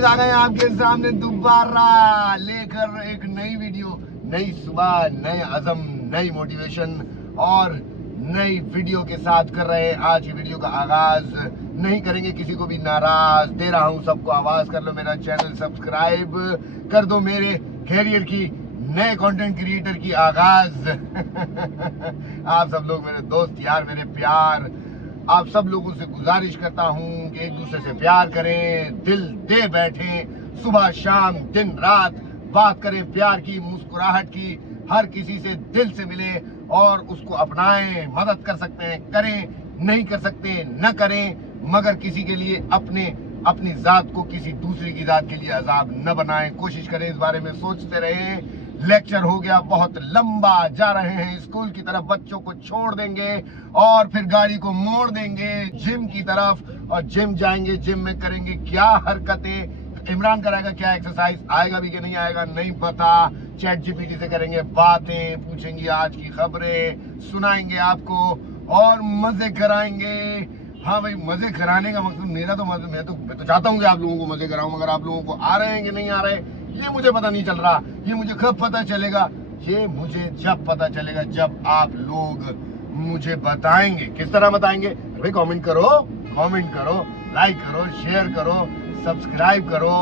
Guys आ गए आपके सामने दोबारा लेकर एक नई वीडियो, नई सुबह, नए अज़म, नई मोटिवेशन और नई वीडियो के साथ कर रहे हैं आज की वीडियो का आगाज। नहीं करेंगे किसी को भी नाराज, दे रहा हूं सबको आवाज, कर लो मेरा चैनल सब्सक्राइब, कर दो मेरे कैरियर की, नए कंटेंट क्रिएटर की आगाज। आप सब लोग मेरे दोस्त यार, मेरे प्यार, आप सब लोगों से गुजारिश करता हूं कि एक दूसरे से प्यार करें, दिल दे बैठें, सुबह शाम दिन रात बात करें प्यार की, मुस्कुराहट की, हर किसी से दिल से मिले और उसको अपनाएं। मदद कर सकते हैं करें, नहीं कर सकते न करें, मगर किसी के लिए अपनी जात को किसी दूसरे की जात के लिए अजाब न बनाएं। कोशिश करें, इस बारे में सोचते रहें। लेक्चर हो गया बहुत लंबा, जा रहे हैं स्कूल की तरफ, बच्चों को छोड़ देंगे और फिर गाड़ी को मोड़ देंगे जिम की तरफ, और जिम जाएंगे। जिम में करेंगे क्या हरकतें, इमरान कराएगा क्या एक्सरसाइज, आएगा भी कि नहीं आएगा नहीं पता। चैट जीपीटी से करेंगे बातें, पूछेंगे आज की खबरें, सुनाएंगे आपको और मजे कराएंगे। हाँ भाई, मजे कराने का मकसद मेरा तो मैं तो चाहता हूँ कि आप लोगों को मजे कराऊं, मगर आप लोगों को आ रहे हैं कि नहीं आ रहे ये मुझे पता नहीं चल रहा। ये मुझे कब पता चलेगा? ये मुझे जब पता चलेगा, जब आप लोग मुझे बताएंगे। किस तरह बताएंगे? भाई कमेंट करो, लाइक करो, शेयर करो, सब्सक्राइब करो,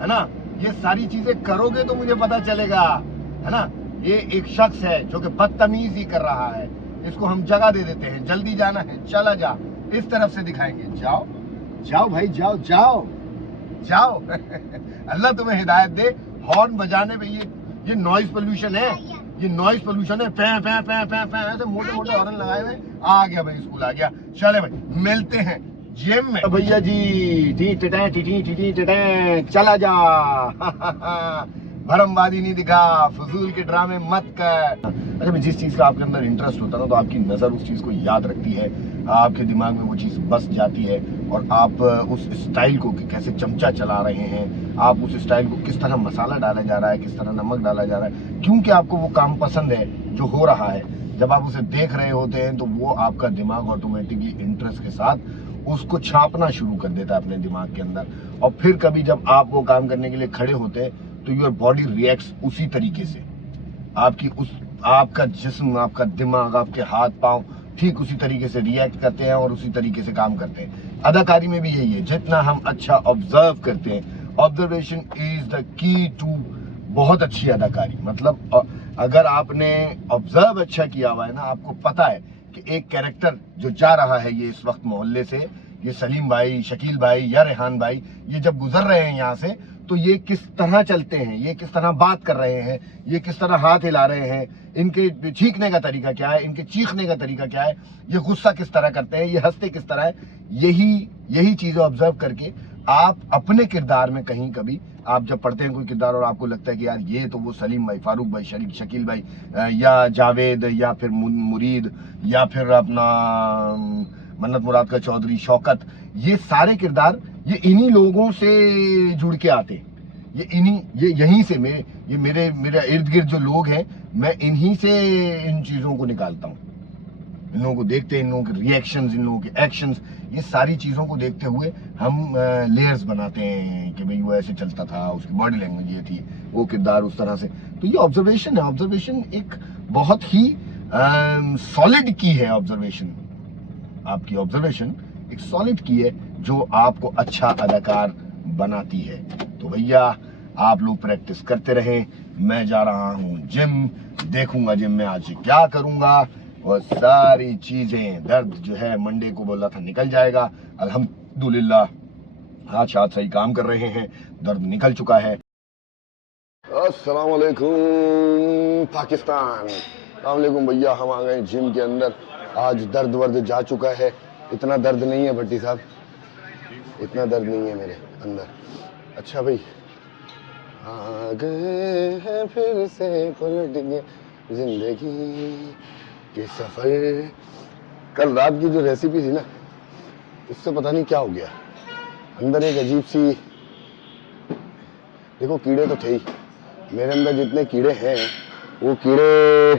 है ना। ये सारी चीजें करोगे तो मुझे पता चलेगा, है ना। ये एक शख्स है जो कि बदतमीजी कर रहा है, इसको हम जगह दे देते हैं। जल्दी जाना है, चला जा, इस तरफ से दिखाएंगे। जाओ जाओ भाई, जाओ जाओ जाओ। अल्लाह तुम्हें हिदायत दे। हॉर्न बजाने पे ये नॉइज पोल्यूशन है, ये नॉइज पोल्यूशन है। पै पै पै पै पै ऐसे मोटे मोटे हॉर्न लगाए हुए। आ गया भाई, स्कूल आ गया। चले भाई, मिलते हैं जिम में। भैया जी टी टी चला जा। भरमवादी नहीं दिखा, फजूल के ड्रामे मत कर। अच्छा, जिस चीज का आपके अंदर इंटरेस्ट होता है ना, तो आपकी नजर उस चीज को याद रखती है, आपके दिमाग में वो चीज बस जाती है, और आप उस स्टाइल को कैसे चमचा चला रहे हैं, आप उस स्टाइल को किस तरह मसाला डाला जा रहा है, किस तरह नमक डाला जा रहा है, क्योंकि आपको वो काम पसंद है जो हो रहा है। जब आप उसे देख रहे होते हैं तो वो आपका दिमाग ऑटोमेटिकली इंटरेस्ट के साथ उसको छापना शुरू कर देता है अपने दिमाग के अंदर। और फिर कभी जब आप वो काम करने के लिए खड़े होते हैं तो योर बॉडी रिएक्ट्स उसी तरीके से। आपका जिस्म, आपका दिमाग, आपके हाथ पांव ठीक उसी तरीके से रिएक्ट करते हैं और उसी तरीके से काम करते हैं। अदाकारी में भी यही है, जितना हम अच्छा ऑब्जर्व करते हैं, observation is the key to बहुत अच्छी अदाकारी। मतलब अगर आपने ऑब्जर्व अच्छा किया हुआ है ना, आपको पता है कि एक कैरेक्टर जो जा रहा है ये इस वक्त मोहल्ले से, ये सलीम भाई, शकील भाई या रेहान भाई, ये जब गुजर रहे हैं यहाँ से, तो ये किस तरह चलते हैं, ये किस तरह बात कर रहे हैं, ये किस तरह हाथ हिला रहे हैं, इनके छींकने का तरीका क्या है, इनके चीखने का तरीका क्या है, ये गुस्सा किस तरह करते हैं, ये हंसते किस तरह है। यही चीजें ऑब्जर्व करके आप अपने किरदार में कहीं कभी आप जब पढ़ते हैं कोई किरदार और आपको लगता है कि यार ये तो वो सलीम भाई, फारूक भाई, शकील भाई या जावेद या फिर मुरीद या फिर अपना मन्नत मुराद का चौधरी, शौकत, ये सारे किरदार ये इन्हीं लोगों से जुड़ के आते हैं। ये यहीं से मेरे इर्द गिर्द जो लोग हैं, मैं इन्हीं से इन चीजों को निकालता हूँ। इन लोगों को देखते हैं, इन लोगों के रिएक्शंस, इन लोगों के एक्शंस, ये सारी चीजों को देखते हुए हम लेयर्स बनाते हैं कि भाई वो ऐसे चलता था, उसकी बॉडी लैंग्वेज ये थी, वो किरदार उस तरह से। तो ये ऑब्जर्वेशन है। ऑब्जर्वेशन एक बहुत ही सॉलिड की है। ऑब्जर्वेशन, आपकी ऑब्जर्वेशन एक सॉलिड की है जो आपको अच्छा अदाकार बनाती है। तो भैया आप लोग प्रैक्टिस करते रहें। मैं जा रहा हूं जिम, देखूंगा जिम में आज क्या करूंगा, और सारी चीजें, दर्द जो है मंडे को बोला था निकल जाएगा, अल्हम्दुलिल्लाह आज सही काम कर रहे हैं, दर्द निकल चुका है। अस्सलाम वालेकुम पाकिस्तान। अस्सलाम वालेकुम भैया, हम आ गए जिम के अंदर। आज दर्द वर्द जा चुका है। इतना दर्द नहीं है भट्टी साहब, इतना दर्द नहीं है मेरे अंदर। अच्छा भाई, आ गए हैं फिर से, पलट गए जिंदगी के सफर। कल रात की जो रेसिपी थी ना, उससे पता नहीं क्या हो गया, अंदर एक अजीब सी, देखो कीड़े तो थे ही मेरे अंदर, जितने कीड़े हैं वो कीड़े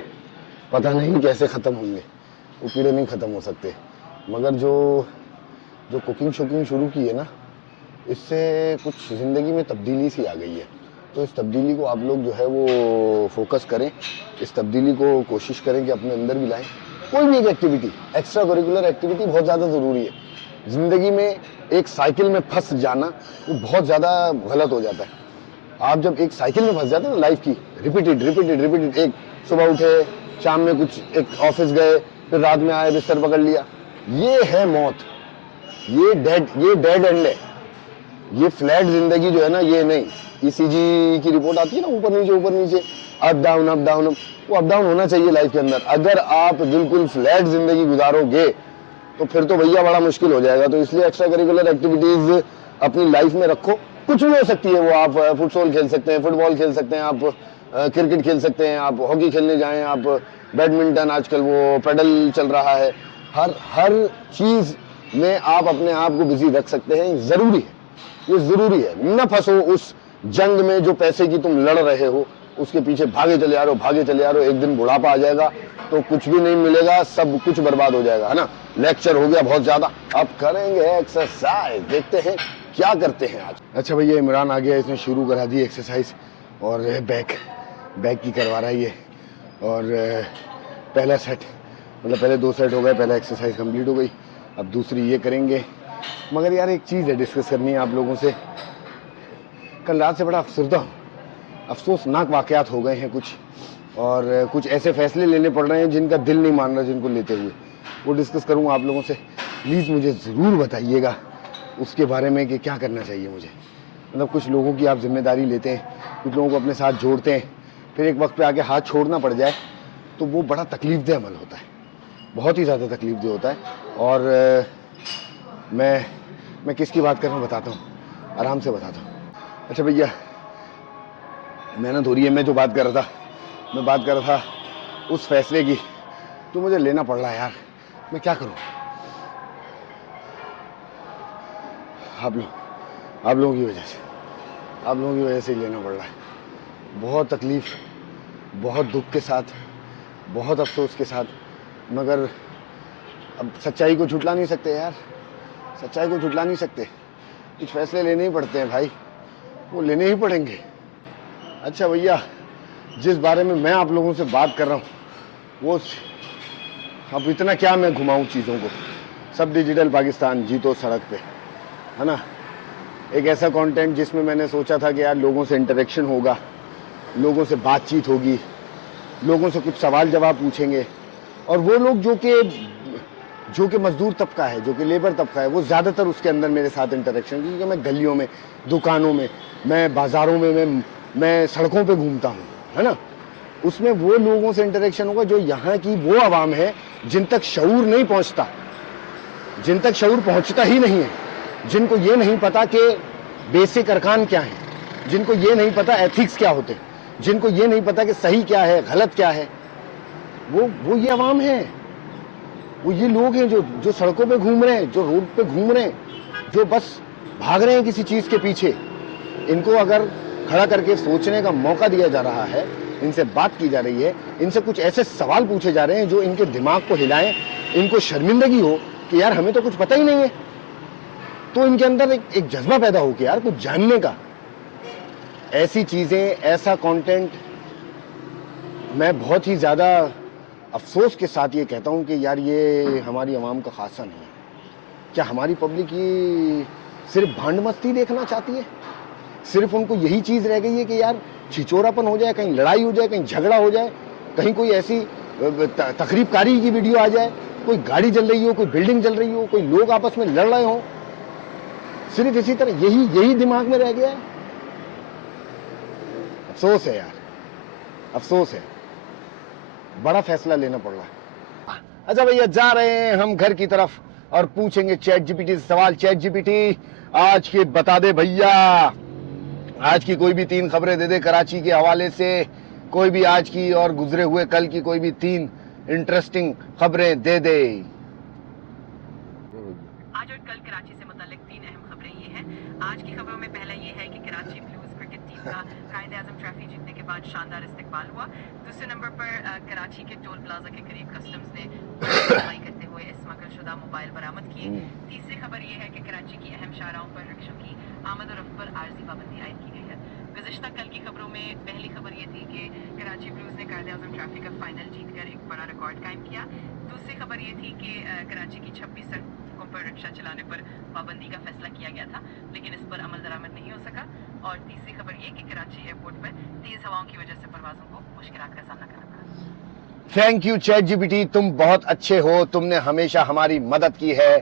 पता नहीं कैसे ख़त्म होंगे, वो कीड़े नहीं ख़त्म हो सकते। मगर जो कुकिंग शुकिंग शुरू की है ना, इससे कुछ ज़िंदगी में तब्दीली सी आ गई है। तो इस तब्दीली को आप लोग जो है वो फोकस करें, इस तब्दीली को कोशिश करें कि अपने अंदर भी लाएं। कोई भी एक एक्टिविटी, एक्स्ट्रा करिकुलर एक्टिविटी बहुत ज़्यादा ज़रूरी है। ज़िंदगी में एक साइकिल में फंस जाना वो बहुत ज़्यादा गलत हो जाता है। आप जब एक साइकिल में फंस जाते हैं ना लाइफ की, रिपीटेड, एक सुबह उठे, शाम में कुछ एक ऑफिस गए, फिर रात में आए बिस्तर पकड़ लिया, ये है मौत, ये डेड एंड है। ये फ्लैट जिंदगी जो है ना, ये नहीं। ईसीजी की रिपोर्ट आती है ना, ऊपर नीचे, अप डाउन, वो अप डाउन होना चाहिए लाइफ के अंदर। अगर आप बिल्कुल फ्लैट जिंदगी गुजारोगे तो फिर तो भैया बड़ा मुश्किल हो जाएगा। तो इसलिए एक्स्ट्रा करिकुलर एक्टिविटीज अपनी लाइफ में रखो। कुछ भी हो सकती है वो, आप फुटबॉल खेल सकते हैं, फुटबॉल खेल सकते हैं, आप क्रिकेट खेल सकते हैं, आप हॉकी खेलने जाएं, आप बैडमिंटन, आजकल वो पेडल चल रहा है। हर चीज में आप अपने आप को बिजी रख सकते हैं। जरूरी है, ये जरूरी है। न फंसो उस जंग में जो पैसे की तुम लड़ रहे हो, उसके पीछे भागे चले आ रहे हो। एक दिन बुढ़ापा आ जाएगा तो कुछ भी नहीं मिलेगा, सब कुछ बर्बाद हो जाएगा, है ना। लेक्चर हो गया बहुत ज्यादा, अब करेंगे एक्सरसाइज। देखते हैं क्या करते हैं आज। अच्छा भैया, इमरान आ गया, इसने शुरू करा दी एक्सरसाइज और बैक की करवा रहा है ये। और पहला सेट, मतलब पहले 2 सेट हो गए, पहला एक्सरसाइज कंप्लीट हो गई, अब दूसरी ये करेंगे। मगर यार एक चीज़ है डिस्कस करनी है आप लोगों से। कल रात से बड़ा अफसोसनाक वाकयात हो गए हैं कुछ, और कुछ ऐसे फैसले लेने पड़ रहे हैं जिनका दिल नहीं मान रहा जिनको लेते हुए। वो डिस्कस करूँगा आप लोगों से। प्लीज़ मुझे ज़रूर बताइएगा उसके बारे में कि क्या करना चाहिए मुझे। मतलब कुछ लोगों की आप जिम्मेदारी लेते हैं, कुछ लोगों को अपने साथ जोड़ते हैं, फिर एक वक्त पे आके हाथ छोड़ना पड़ जाए तो वो बड़ा तकलीफदेह अमल होता है, बहुत ही ज़्यादा तकलीफदेह होता है। और मैं किसकी बात कर रहा हूँ बताता हूँ, आराम से बताता हूँ। अच्छा भैया, मेहनत हो रही है। मैं बात कर रहा था उस फैसले की तो मुझे लेना पड़ रहा है यार। मैं क्या करूँ? आप लोगों की वजह से ही लेना पड़ रहा है। बहुत तकलीफ, बहुत दुख के साथ, बहुत अफसोस के साथ। मगर अब सच्चाई को झुठला नहीं सकते यार, सच्चाई को झुठला नहीं सकते। कुछ फैसले लेने ही पड़ते हैं भाई, वो लेने ही पड़ेंगे। अच्छा भैया, जिस बारे में मैं आप लोगों से बात कर रहा हूँ वो, अब इतना क्या मैं घुमाऊँ चीज़ों को। सब डिजिटल पाकिस्तान, जीतो सड़क पे, है ना। एक ऐसा कंटेंट जिसमें मैंने सोचा था कि यार लोगों से इंटरेक्शन होगा, लोगों से बातचीत होगी, लोगों से कुछ सवाल जवाब पूछेंगे। और वो लोग जो कि मजदूर तबका है, जो कि लेबर तबका है, वो ज़्यादातर उसके अंदर मेरे साथ इंटरेक्शन, क्योंकि मैं गलियों में, दुकानों में, मैं बाज़ारों में, मैं सड़कों पे घूमता हूँ, है ना। उसमें वो लोगों से इंटरेक्शन होगा जो यहाँ की वो आवाम है जिन तक शऊर नहीं पहुँचता, जिन तक शऊर पहुँचता ही नहीं है, जिनको ये नहीं पता कि बेसिक अरकान क्या है, जिनको ये नहीं पता एथिक्स क्या होते हैं, जिनको ये नहीं पता कि सही क्या है गलत क्या है। वो ये आवाम है, वो ये लोग हैं जो सड़कों पे घूम रहे हैं, जो रोड पे घूम रहे हैं, जो बस भाग रहे हैं किसी चीज के पीछे। इनको अगर खड़ा करके सोचने का मौका दिया जा रहा है, इनसे बात की जा रही है, इनसे कुछ ऐसे सवाल पूछे जा रहे हैं जो इनके दिमाग को हिलाएं, इनको शर्मिंदगी हो कि यार हमें तो कुछ पता ही नहीं है, तो इनके अंदर एक जज्बा पैदा हो कि यार कुछ जानने का। ऐसी चीजें, ऐसा कंटेंट, मैं बहुत ही ज्यादा अफसोस के साथ ये कहता हूं कि यार ये हमारी आवाम का खासा नहीं है। क्या हमारी पब्लिक ये सिर्फ भांड मस्ती देखना चाहती है? सिर्फ उनको यही चीज रह गई है कि यार छिचोरापन हो जाए, कहीं लड़ाई हो जाए, कहीं झगड़ा हो जाए, कहीं कोई ऐसी तकरीबकारी की वीडियो आ जाए, कोई गाड़ी जल रही हो, कोई बिल्डिंग जल रही हो, कोई लोग आपस में लड़ रहे हो, सिर्फ इसी तरह यही दिमाग में रह गया है। अफसोस है यार, अफसोस है, बड़ा फैसला लेना पड़ रहा है। अच्छा भैया, जा रहे हैं हम घर की तरफ और पूछेंगे चैट जीपीटी से सवाल। चैट जीपीटी, आज की बता दे भैया, आज की कोई भी 3 खबरें दे दे कराची के हवाले से, कोई भी आज की और गुजरे हुए कल की कोई भी 3 इंटरेस्टिंग खबरें दे दे। आज और कल कराची से मुतालिक 3 अहम खबरें ये हैं। आज की खबरों में पहला ये है कि कराची ब्लूज क्रिकेट टीम का कायदे-आज़म ट्रॉफी जीतने के बाद शानदार इस्तकबाल हुआ। दूसरे नंबर पर कराची के टोल प्लाजा के करीब कस्टम्स ने कार्रवाई करते हुए स्मगल शुदा मोबाइल बरामद किए। तीसरी खबर ये है कि कराची की अहम शाहराहों पर रिक्शों की आमद और रफ्त पर आर्जी पाबंदी आयद की गई है। गुज़िश्ता कल की खबरों में पहली खबर ये थी कि कराची ब्लूज ने कायदे आज़म ट्रैफिक का फाइनल जीतकर एक बड़ा रिकॉर्ड कायम किया। दूसरी खबर ये थी कि कराची की 26 सड़कों पर रिक्शा चलाने पर पाबंदी का फैसला किया गया था, लेकिन इस पर अमल दरामद नहीं हो सका। और तीसरी खबर ये कि कराची एयरपोर्ट पर तेज हवाओं की वजह से परवाजों को मुश्किलात का सामना करना पड़ा। थैंक यू चैट जीपीटी, तुम बहुत अच्छे हो, तुमने हमेशा हमारी मदद की है,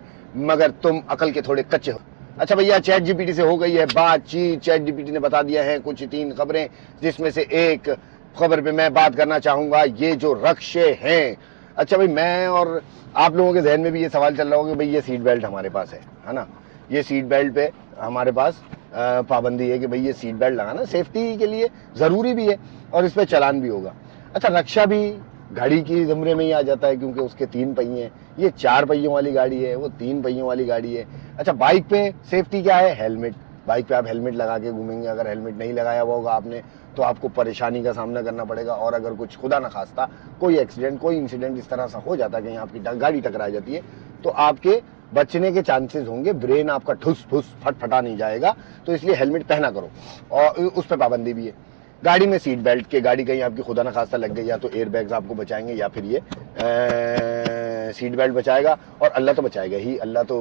मगर तुम अकल के थोड़े कच्चे हो। अच्छा भैया, चैट जीपीटी से हो गई है बातचीत। चैट जीपीटी ने बता दिया है कुछ 3 खबरें, जिसमें से एक खबर पे मैं बात करना चाहूंगा, ये जो रक्शे हैं। अच्छा भाई, मैं और आप लोगों के जहन में भी ये सवाल चल रहा होगा कि भाई ये सीट बेल्ट हमारे पास है ना, ये सीट बेल्ट पे हमारे पास पाबंदी है कि भाई ये सीट बेल्ट लगाना सेफ्टी के लिए ज़रूरी भी है और इस पर चालान भी होगा। अच्छा, रक्षा भी गाड़ी की ज़मरे में ही आ जाता है क्योंकि उसके 3 पहिए हैं, ये 4 पहियों वाली गाड़ी है, वो 3 पहियों वाली गाड़ी है। अच्छा, बाइक पे सेफ्टी क्या है? हेलमेट। बाइक पे आप हेलमेट लगा के घूमेंगे, अगर हेलमेट नहीं लगाया हुआ होगा आपने तो आपको परेशानी का सामना करना पड़ेगा, और अगर कुछ खुदा न खास्ता कोई एक्सीडेंट, कोई इंसिडेंट इस तरह सा हो जाता है, कहीं आपकी गाड़ी टकरा जाती है, तो आपके बचने के चांसेस होंगे, ब्रेन आपका ठुस फुस फटफटा नहीं जाएगा। तो इसलिए हेलमेट पहना करो, और उस पर पाबंदी भी है। गाड़ी में सीट बेल्ट के, गाड़ी कहीं आपकी खुदा न खास्ता लग गई, या तो एयर बैग्स आपको बचाएंगे या फिर ये सीट बेल्ट बचाएगा, और अल्लाह तो बचाएगा ही। अल्लाह तो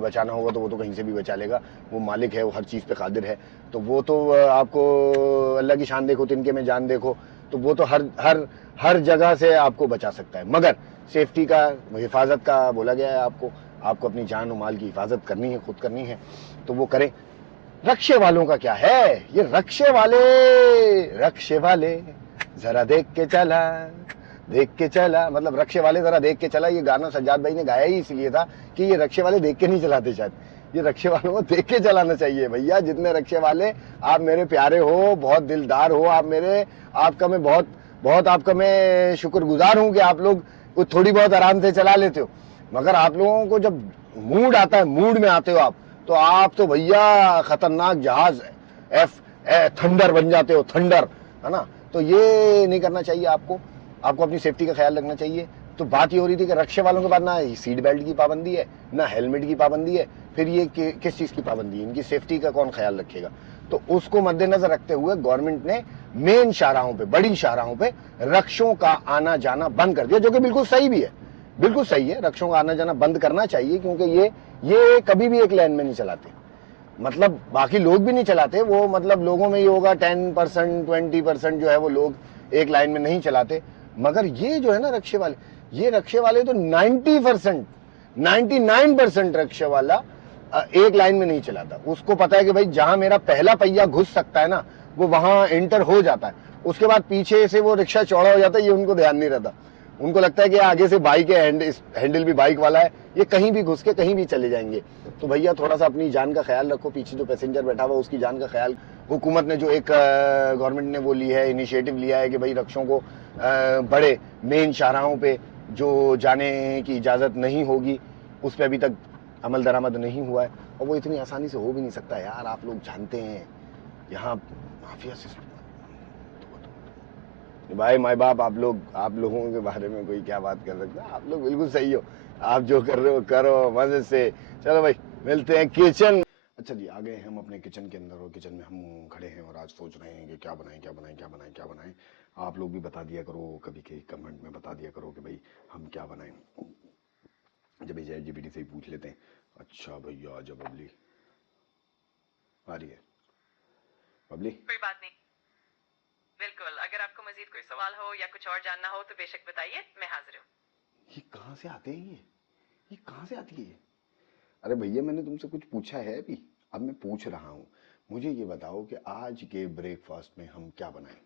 बचाना होगा तो वो तो कहीं से भी बचा लेगा, वो मालिक है, वो हर चीज़ पे कादिर है। तो वो तो आपको, अल्लाह की शान देखो तिनके में जान देखो, तो वो तो हर हर हर जगह से आपको बचा सकता है। मगर सेफ्टी का, हिफाजत का बोला गया है आपको अपनी जान और माल की हिफाजत करनी है, खुद करनी है, तो वो करें। रक्षे वालों का क्या है? ये रक्षे वाले जरा देख के चला, मतलब रक्षे वाले जरा देख के चला। ये गाना सज्जाद भाई ने गाया ही इसलिए था कि ये रक्षे वाले देख के नहीं चलाते, शायद ये रक्षे वालों को देख के चलाना चाहिए। भैया, जितने रक्षे वाले, आप मेरे प्यारे हो, बहुत दिलदार हो आप मेरे, आपका मैं बहुत बहुत आपका मैं शुक्रगुजार हूं कि आप लोग थोड़ी बहुत आराम से चला लेते हो। मगर आप लोगों को जब मूड आता है, मूड में आते हो आप, तो आप तो भैया खतरनाक जहाज थंडर बन जाते हो, थंडर, है ना। तो ये नहीं करना चाहिए आपको अपनी सेफ्टी का ख्याल रखना चाहिए। तो बात ये हो रही थी कि रक्षा वालों के बाद ना सीट बेल्ट की पाबंदी है, ना हेलमेट की पाबंदी है, फिर ये किस चीज़ की पाबंदी है? इनकी सेफ्टी का कौन ख्याल रखेगा? तो उसको मद्देनजर रखते हुए गवर्नमेंट ने मेन शाहराहों पे, बड़ी शाहराहों पे रक्षों का आना जाना बंद कर दिया, जो कि बिल्कुल सही भी है, बिल्कुल सही है। रक्षों का आना जाना बंद करना चाहिए, क्योंकि ये कभी भी एक लाइन में नहीं चलाते, मतलब बाकी लोग भी नहीं चलाते, वो मतलब लोगों में ही होगा 10% 20% जो है वो लोग एक लाइन में नहीं चलाते। मगर ये जो है ना रक्षे वाले, ये रक्षे वाले तो 90% 99% रक्षे वाला एक लाइन में नहीं चलाता। उसको पता है कि भाई जहां मेरा पहला पहिया घुस सकता है ना, वो वहां एंटर हो जाता है, उसके बाद पीछे से वो रिक्शा चौड़ा हो जाता है, ये उनको ध्यान नहीं रहता। उनको लगता है कि आगे से बाइक है, हैंडल भी बाइक वाला है, ये कहीं भी घुस के कहीं भी चले जाएंगे। तो भैया थोड़ा सा अपनी जान का ख्याल रखो, पीछे जो पैसेंजर बैठा हुआ उसकी जान का ख्याल। हुकूमत ने जो एक गवर्नमेंट ने वो ली है, इनिशिएटिव लिया है कि भाई रक्षों को बड़े मेन शाहराहों पे जो जाने की इजाज़त नहीं होगी, उस पर अभी तक अमल दरामद नहीं हुआ है, और वो इतनी आसानी से हो भी नहीं सकता यार। आप लोग जानते हैं यहाँ माफिया सिस्टम। भाई माई बाप, आप लोगों के बारे में कोई क्या बात कर सकता है? आप लोग बिल्कुल सही हो, आप जो कर रहे हो करो मजे से। चलो भाई, मिलते हैं किचन। अच्छा जी, आ गए हम अपने किचन के अंदर, और किचन में हम खड़े हैं और आज सोच रहे हैं कि क्या बनाएं क्या बनाएं क्या बनाएं क्या बनाएं। आप लोग भी बता दिया करो, कभी के कमेंट में बता दिया करो कि भाई हम क्या बनाएं। जब चैट जीपीटी से ही पूछ लेते हैं। अच्छा भैया, जब बबली आ रही है, बबली कोई बात नहीं, बिल्कुल। अगर आपको मजीद कोई सवाल हो या कुछ और जानना हो तो बेशक बताइए, मैं हाजिर हूँ। ये कहाँ से आते हैं? ये कहाँ से आती है ये? अरे भैया, मैंने तुमसे कुछ पूछा है अभी, अब मैं पूछ रहा हूँ। मुझे ये बताओ कि आज के ब्रेकफास्ट में हम क्या बनाएं?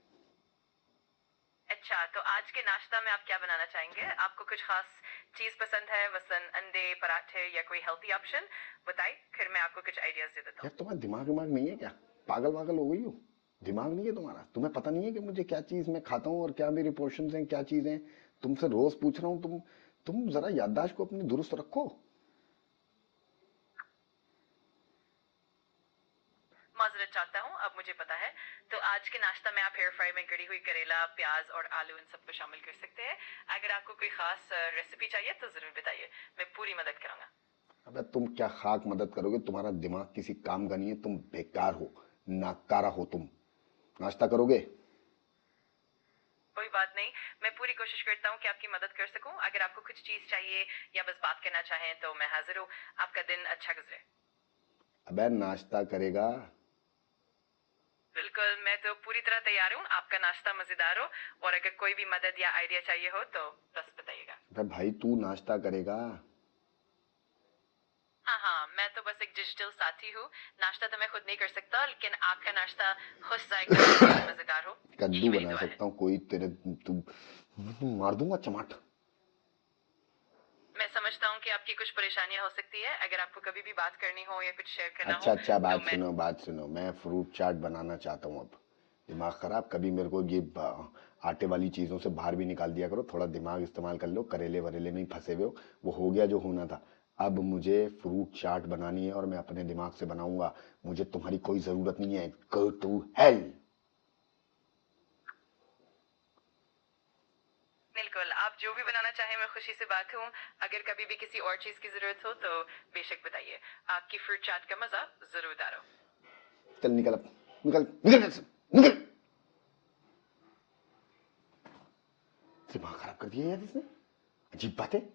अच्छा, तो आज के नाश्ता में आप क्या बनाना चाहेंगे? आपको कुछ खास चीज पसंद है, मसलन अंडे, पराठे या कोई हेल्थी ऑप्शन? बताइए, फिर मैं आपको कुछ आइडियाज दे देता हूँ। यार, तुम्हारा दिमाग नहीं है क्या? पागल वागल हो गई हो? दिमाग नहीं है तुम्हारा? तुम्हें पता नहीं है कि मुझे क्या चीज मैं खाता हूँ और क्या मेरी पोर्शन हैं, क्या चीजें? तुमसे रोज पूछ रहा हूँ, तुम जरा याददाश्त को अपनी दुरुस्त रखो। माजरत चाहता हूँ, अब मुझे पता है। तो आज के नाश्ता में आप हेयर फ्राई में गड़ी हुई करेला, प्याज और आलू इन सबको शामिल कर सकते हैं। अगर आपको कोई खास रेसिपी चाहिए तो जरूर बताइए, मैं पूरी मदद करूंगा। अबे तुम क्या खाक मदद करोगे, तुम्हारा दिमाग किसी काम का नहीं है, तुम बेकार हो, नाकारा हो तुम। नाश्ता करोगे? कोई बात नहीं, मैं पूरी कोशिश करता हूँ कि आपकी मदद कर सकूं। अगर आपको कुछ चीज चाहिए या बस बात करना चाहें तो मैं हाजिर हूँ। आपका दिन अच्छा गुजरे। अबे नाश्ता करेगा? बिल्कुल, मैं तो पूरी तरह तैयार हूँ। आपका नाश्ता मजेदार हो और अगर कोई भी मदद या आइडिया चाहिए हो तो बस बताइएगा। अबे भाई तू नाश्ता करेगा? हाँ हाँ, मैं तो बस एक डिजिटल साथी हूँ। नाश्ता तो मैं खुद नहीं कर सकता, लेकिन आपका नाश्ता खुश जायकेदार और मजेदार हो, यही कद्दू मेरी बना दुआ है। सकता हूँ कोई तेरे, तू मार दूंगा चमाट। मैं समझता हूँ कि आपकी कुछ परेशानियां हो सकती है। अगर आपको कभी भी बात करनी हो या कुछ शेयर करना अच्छा हो अच्छा, तो बात मैं। सुनो बात सुनो, मैं फ्रूट चाट बनाना चाहता हूँ अब। दिमाग खराब, कभी मेरे को ये आटे वाली चीज़ों से बाहर भी निकाल दिया करो, थोड़ा दिमाग इस्तेमाल कर लो, करेले वरेले में ही फंसे हुए वो हो गया जो होना था। अब मुझे फ्रूट चाट बनानी है और मैं अपने दिमाग से बनाऊंगा, मुझे तुम्हारी कोई ज़रूरत नहीं है। Go to hell. बिल्कुल, आप जो भी बनाना चाहें मैं खुशी से बात हूँ। अगर कभी भी किसी और चीज की जरूरत हो तो बेशक बताइए। आपकी फ्रूट चाट का मजा जरूर दारो। चल निकल अब, निकल निकल यहाँ से, निकल। दिमाग खराब कर दिया यार इसने, अजीब बात है।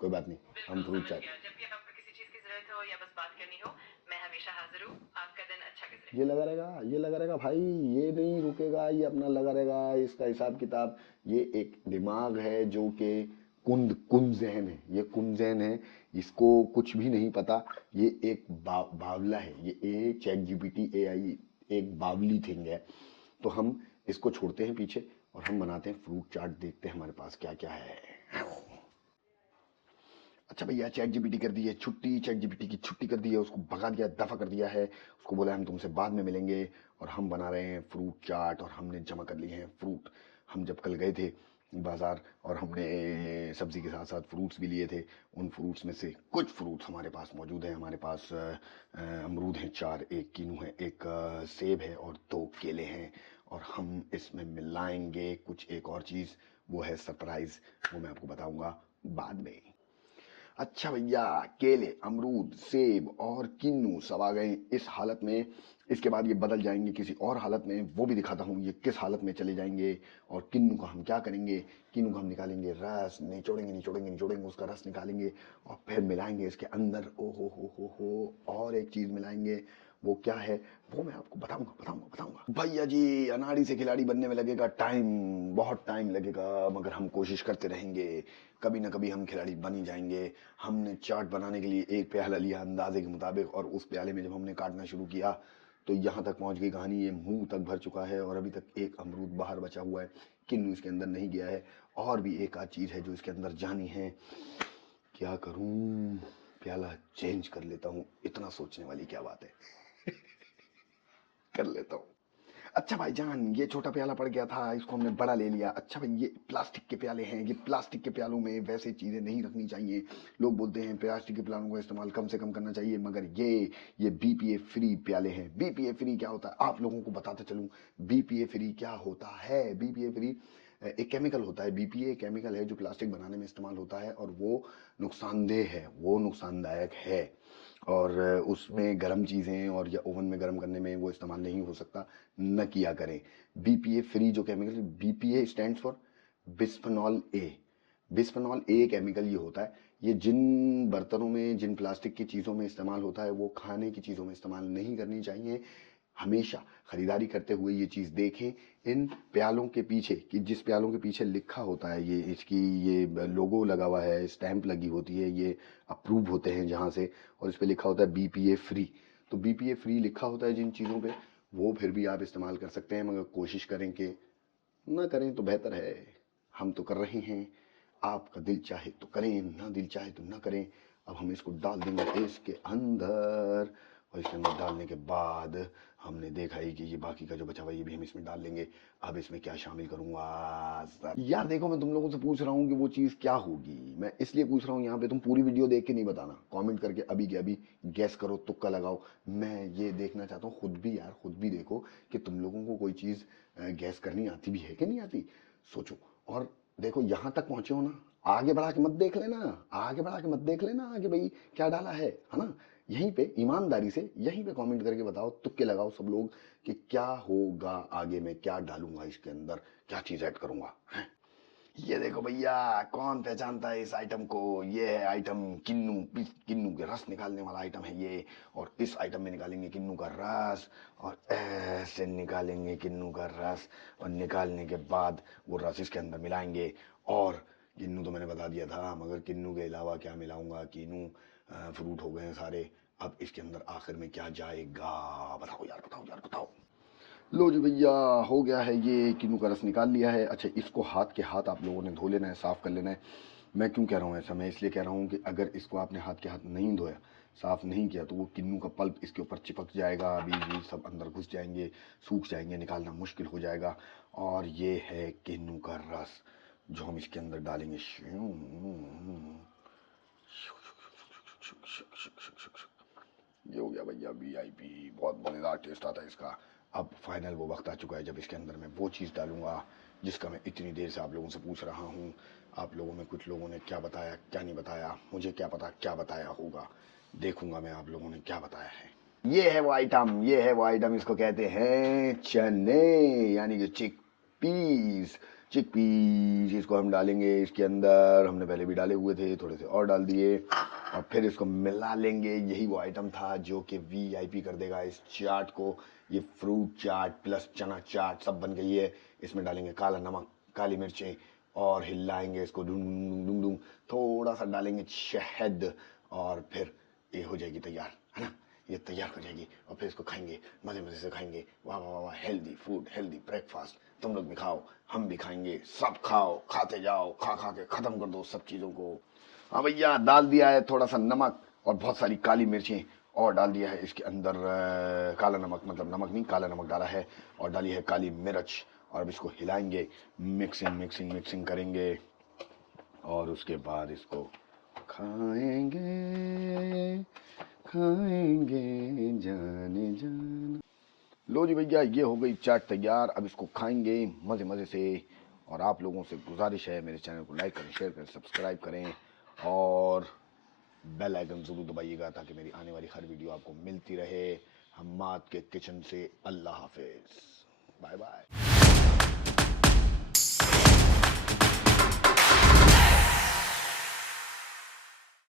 कोई बात नहीं, हम बिल्कुल फ्रूट समझ चाट। गया। जब भी आपको किसी चीज की जरूरत हो या बस बात करनी हो, मैं हमेशा हाजिर हूँ। आपका दिन अच्छा गुजरे। ये लगा रहेगा, ये लगा रहेगा भाई, ये नहीं रुकेगा, ये अपना लगा रहेगा, इसका हिसाब किताब। ये एक दिमाग है जो कि कुंद जहन है, ये कुंद जहन है, इसको कुछ भी नहीं पता। ये एक बावला है, ये चैट जीपीटी एआई एक बावली थिंग है। तो हम इसको छोड़ते हैं पीछे और हम बनाते हैं फ्रूट चाट, देखते हैं हमारे पास क्या क्या है। अच्छा भैया, चैट जीपीटी कर दी है छुट्टी, चैट जीपीटी की छुट्टी कर दी है, उसको भगा दिया, दफा कर दिया है। उसको बोला हम तुमसे बाद में मिलेंगे। और हम बना रहे हैं फ्रूट चाट और हमने जमा कर लिए हैं फ्रूट। हम जब कल गए थे बाजार और हमने सब्जी के साथ साथ फ्रूट्स भी लिए थे, उन फ्रूट्स में से कुछ फ्रूट्स हमारे पास मौजूद हैं। हमारे पास अमरूद हैं 4, एक कीनू है, एक सेब है और 2 केले हैं। और हम इसमें मिलाएंगे कुछ एक और चीज़, वो है सरप्राइज, वो मैं आपको बताऊंगा बाद में। अच्छा भैया, केले, अमरूद, सेब और किन्नू सब आ गए इस हालत में। इसके बाद ये बदल जाएंगे किसी और हालत में, वो भी दिखाता हूँ ये किस हालत में चले जाएंगे। और किन्नू का हम क्या करेंगे, किन्नू का हम निकालेंगे रस, निचोड़ेंगे निचोड़ेंगे निचोड़ेंगे, उसका रस निकालेंगे और फिर मिलाएंगे इसके अंदर। ओ हो, और एक चीज़ मिलाएंगे, वो क्या है वो मैं आपको बताऊंगा बताऊंगा बताऊंगा। भैया जी, अनाड़ी से खिलाड़ी बनने में लगेगा टाइम, बहुत टाइम लगेगा, मगर हम कोशिश करते रहेंगे, कभी ना कभी हम खिलाड़ी बन ही जाएंगे। हमने चाट बनाने के लिए एक प्याला लिया अंदाजे के मुताबिक, और उस प्याले में जब हमने काटना शुरू किया तो यहाँ तक पहुँच गई कहानी, ये मुंह तक भर चुका है और अभी तक एक अमरूद बाहर बचा हुआ है, किन्नू इसके अंदर नहीं गया है। और भी एक आध चीज़ है जो इसके अंदर जानी है, क्या करूँ, प्याला चेंज कर लेता हूँ, इतना सोचने वाली क्या बात है, कर लेता हूँ। अच्छा भाईजान, ये छोटा प्याला पड़ गया था, इसको हमने बड़ा ले लिया। अच्छा भाई, ये प्लास्टिक के प्याले हैं, ये प्लास्टिक के प्यालों में वैसे चीज़ें नहीं रखनी चाहिए। लोग बोलते हैं प्लास्टिक के प्यालों का इस्तेमाल कम से कम करना चाहिए, मगर ये बीपीए फ्री प्याले हैं। बीपीए फ्री क्या होता है आप लोगों को बताते चलूं। बीपीए फ्री क्या होता है, बीपीए फ्री एक केमिकल होता है। बीपीए केमिकल है जो प्लास्टिक बनाने में इस्तेमाल होता है और वो नुकसानदेह है, वो नुकसानदायक है। और उसमें गर्म चीज़ें और या ओवन में गर्म करने में वो इस्तेमाल नहीं हो सकता, न किया करें। बीपीए फ्री जो chemical, BPA stands for bisphenol A. Bisphenol a chemical ये होता है, ये जिन बर्तनों में जिन प्लास्टिक की चीज़ों में इस्तेमाल होता है वो खाने की चीज़ों में इस्तेमाल नहीं करनी चाहिए। हमेशा खरीदारी करते हुए ये चीज़ देखें, इन प्यालों के पीछे, कि जिस प्यालों के पीछे लिखा होता है, ये इसकी ये लोगो लगा हुआ है, स्टैंप लगी होती है, ये अप्रूव होते हैं जहाँ से, और इस पर लिखा होता है बीपीए फ्री। तो बीपीए फ्री लिखा होता है जिन चीज़ों पे, वो फिर भी आप इस्तेमाल कर सकते हैं, मगर कोशिश करें कि ना करें तो बेहतर है। हम तो कर रहे हैं, आपका दिल चाहे तो करें, ना दिल चाहे तो ना करें। अब हम इसको डाल देंगे इसके अंदर, और इसके अंदर डालने के बाद हमने देखा ही कि ये बाकी का जो बचा हुआ ये भी हम इसमें डाल लेंगे। अब इसमें क्या शामिल करूंगा यार, देखो मैं तुम लोगों से पूछ रहा हूँ कि वो चीज़ क्या होगी, मैं इसलिए पूछ रहा हूँ, यहाँ पे तुम पूरी वीडियो देख के नहीं बताना, कमेंट करके अभी के अभी गैस करो, तुक्का लगाओ। मैं ये देखना चाहता हूँ, खुद भी यार, खुद भी देखो कि तुम लोगों को कोई चीज़ गैस करनी आती भी है कि नहीं आती, सोचो। और देखो यहाँ तक पहुँचे हो ना, आगे बढ़ा के मत देख लेना, आगे बढ़ा के मत देख लेना आगे भाई क्या डाला है ना। यहीं पे ईमानदारी से यहीं पे कमेंट करके बताओ, तुक्के लगाओ सब लोग कि क्या होगा आगे, मैं क्या डालूंगा इसके अंदर, क्या चीज ऐड करूंगा है? ये देखो भैया, कौन पहचानता है इस आइटम को? ये है आइटम किन्नू। किन्नू के रस निकालने वाला आइटम है ये। और इस आइटम में निकालेंगे किन्नू का रस, और ऐसे निकालेंगे किन्नू का रस, और निकालने के बाद वो रस इसके अंदर मिलाएंगे। और किन्नू तो मैंने बता दिया था, मगर किन्नू के अलावा क्या मिलाऊंगा? किन्नू फ्रूट हो गए हैं सारे। अब इसके अंदर आखिर में क्या जाएगा? बताओ यार, बताओ यार, बताओ। लो जी भैया, हो गया है ये किन्नू का रस निकाल लिया है। अच्छा, इसको हाथ के हाथ आप लोगों ने धो लेना है, साफ़ कर लेना है। मैं क्यों कह रहा हूँ ऐसा? मैं इसलिए कह रहा हूँ कि अगर इसको आपने हाथ के हाथ नहीं धोया, साफ़ नहीं किया, तो वो किन्नू का पल्प इसके ऊपर चिपक जाएगा, बीज बीज सब अंदर घुस जाएंगे, सूख जाएंगे, निकालना मुश्किल हो जाएगा। और ये है किन्नू का रस जो हम इसके अंदर डालेंगे। ये हो गया भैया वीआईपी, बहुत मज़ेदार टेस्ट आता है इसका। अब फाइनल वो वक्त आ चुका है जब इसके अंदर मैं वो चीज़ डालूंगा जिसका मैं इतनी देर से आप लोगों से पूछ रहा हूँ। आप लोगों में कुछ लोगों ने क्या बताया, क्या नहीं बताया, मुझे क्या पता क्या बताया होगा। देखूंगा मैं आप लोगों ने क्या बताया है। ये है वो आइटम, ये है वो आइटम, इसको कहते हैं चने, यानी कि चिक पीस। चिक पीस इसको हम डालेंगे इसके अंदर। हमने पहले भी डाले हुए थे, थोड़े से और डाल दिए, और फिर इसको मिला लेंगे। यही वो आइटम था जो कि वीआईपी कर देगा इस चाट को। ये फ्रूट चाट प्लस चना चाट सब बन गई है। इसमें डालेंगे काला नमक, काली मिर्चें, और हिलाएंगे इसको डूं डूं डूं डूं। थोड़ा सा डालेंगे शहद, और फिर ये हो जाएगी तैयार, है ना। ये तैयार हो जाएगी, और फिर इसको खाएंगे, मजे मजे से खाएंगे। वाह वाह वाह, हेल्दी फूड, हेल्दी ब्रेकफास्ट। तुम लोग भी खाओ, हम भी खाएंगे, सब खाओ, खाते जाओ, खा खा के खत्म कर दो सब चीजों को। हाँ भैया, डाल दिया है थोड़ा सा नमक और बहुत सारी काली मिर्चें, और डाल दिया है इसके अंदर काला नमक, मतलब नमक नहीं, काला नमक डाला है, और डाली है काली मिर्च। और अब इसको हिलाएंगे, मिक्सिंग मिक्सिंग मिक्सिंग करेंगे, और उसके बाद इसको खाएंगे, खाएंगे जाने जान। लो जी भैया, ये हो गई चाट तैयार। अब इसको खाएंगे मज़े मज़े से। और आप लोगों से गुजारिश है, मेरे चैनल को लाइक करें, शेयर करें, सब्सक्राइब करें, और बेल आइकन ज़रूर दबाइएगा ताकि मेरी आने वाली हर वीडियो आपको मिलती रहे। हम्माद के किचन से अल्लाह हाफिज़, बाय बाय।